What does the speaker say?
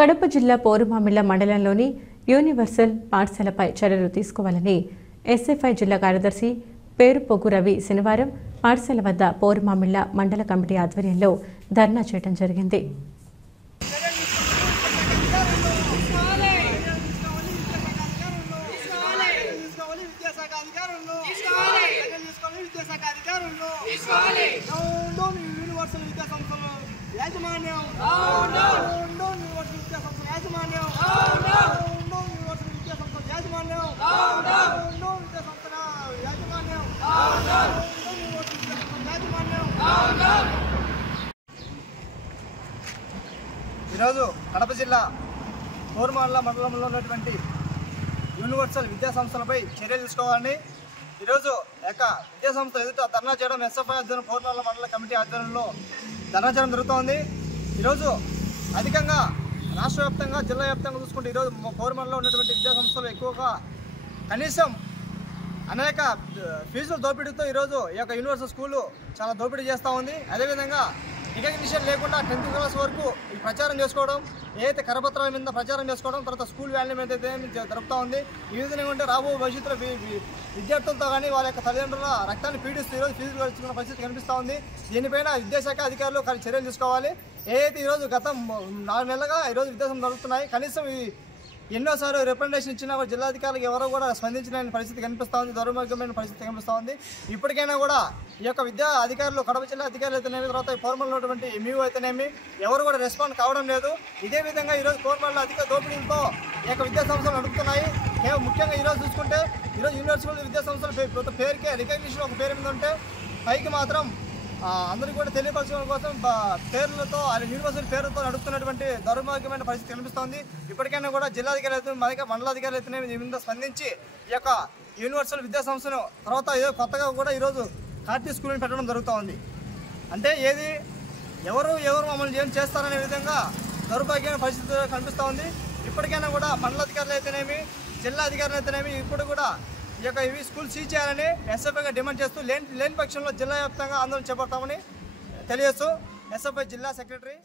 కడప జిల్లా పోరుమామిళ్ల మండలంలోని యూనివర్సల్ పాఠశాలపై చర్యలు తీసుకోవాలని ఎస్ఎఫ్ఐ జిల్లా కార్యదర్శి పేరుపొగ్గు రవి శనివారం పాఠశాల వద్ద పోరుమామిళ్ల మండల కమిటీ ఆధ్వర్యంలో ధర్నా చేయడం జరిగింది. ఈరోజు కడప జిల్లా పోరుమామిళ్ల మండలంలో ఉన్నటువంటి యూనివర్సల్ విద్యా సంస్థలపై చర్యలు తీసుకోవాలని ఈరోజు విద్యా సంస్థ ఎదుట ధర్నా చేయడం ఎస్ఎఫ్ఐ ఆధ్వర్యంలో పోరుమామిళ్ల మండల కమిటీ ఆధ్వర్యంలో ధర్నా చేయడం జరుగుతోంది. ఈరోజు అధికంగా రాష్ట్ర వ్యాప్తంగా జిల్లా వ్యాప్తంగా చూసుకుంటే ఈరోజు పోరుమామిళ్లలో ఉన్నటువంటి విద్యా సంస్థలు ఎక్కువగా కనీసం అనేక ఫీజుల దోపిడీతో ఈరోజు ఈ యొక్క యూనివర్సల్ స్కూలు చాలా దోపిడీ చేస్తూ ఉంది. అదేవిధంగా రికగ్నిషన్ లేకుండా 10th క్లాస్ వరకు ప్రచారం చేసుకోవడం, ఏదైతే కరపత్రాల మీద ప్రచారం చేసుకోవడం, తర్వాత స్కూల్ వాల్యూ మీద అయితే జరుపుతూ ఉంది. ఈ విధంగా ఉంటే రాబో భవిష్యత్తులో విద్యార్థులతో కానీ వాళ్ళ యొక్క తల్లిదండ్రుల రక్తాన్ని పీడిస్తూ ఈరోజు ఫీజులు గడుచుకున్న పరిస్థితి కనిపిస్తూ ఉంది. దీనిపైన విద్యాశాఖ అధికారులు చర్యలు తీసుకోవాలి. ఏదైతే ఈరోజు గత 4 నెలలుగా ఈరోజు విద్యాసంస్థలు జరుగుతున్నాయి, కనీసం ఎన్నోసార్లు రిప్రజెంటేషన్ ఇచ్చినా కూడా జిల్లాధికారులకు ఎవరో కూడా స్పందించలేని పరిస్థితి కనిపిస్తూ ఉంది, దౌర్భాగ్యమైన పరిస్థితి కనిపిస్తూ ఉంది. ఇప్పటికైనా కూడా ఈ యొక్క విద్యా అధికారులు, కడప జిల్లా అధికారులు అయితేనేమి, తర్వాత పోరుమామిళ్లలో ఉన్నటువంటి మీవు అయితేనేమి ఎవరు కూడా రెస్పాండ్ కావడం లేదు. ఇదే విధంగా ఈరోజు పోరుమామిళ్లలో అధిక దోపిడీలతో ఈ యొక్క విద్యా సంస్థలు నడుపుతున్నాయి. ముఖ్యంగా ఈరోజు చూసుకుంటే ఈరోజు యూనివర్సిటీ విద్యా సంస్థల పేరుకే రికగ్నిషన్ ఒక పేరు మీద ఉంటే పైకి మాత్రం అందరికీ కూడా తెలియపరచడం కోసం పేర్లతో యూనివర్సిటీ పేరుతో నడుపుతున్నటువంటి దౌర్భాగ్యమైన పరిస్థితి కనిపిస్తోంది. ఇప్పటికైనా కూడా జిల్లాధికారులు అయితే మండలాధికారులు అయితేనే దీని మీద స్పందించి ఈ యొక్క యూనివర్సల్ విద్యా సంస్థను తర్వాత ఏదో కొత్తగా కూడా ఈరోజు కార్తీ స్కూల్ని పెట్టడం జరుగుతూ ఉంది. అంటే ఎవరు మమ్మల్ని ఏం చేస్తారనే విధంగా దౌర్భాగ్యమైన పరిస్థితి కనిపిస్తూ ఉంది. ఇప్పటికైనా కూడా మండలాధికారులు అయితేనేమి, జిల్లా అధికారులు అయితేనేమి ఇప్పుడు కూడా ఈ యొక్క ఇవి స్కూల్ సీజ్ చేయాలని ఎస్ఎఫ్ఐగా డిమాండ్ చేస్తూ లేని పక్షంలో జిల్లా వ్యాప్తంగా ఆందోళన చేపడతామని తెలియజేస్తూ ఎస్ఎఫ్ఐ జిల్లా సెక్రటరీ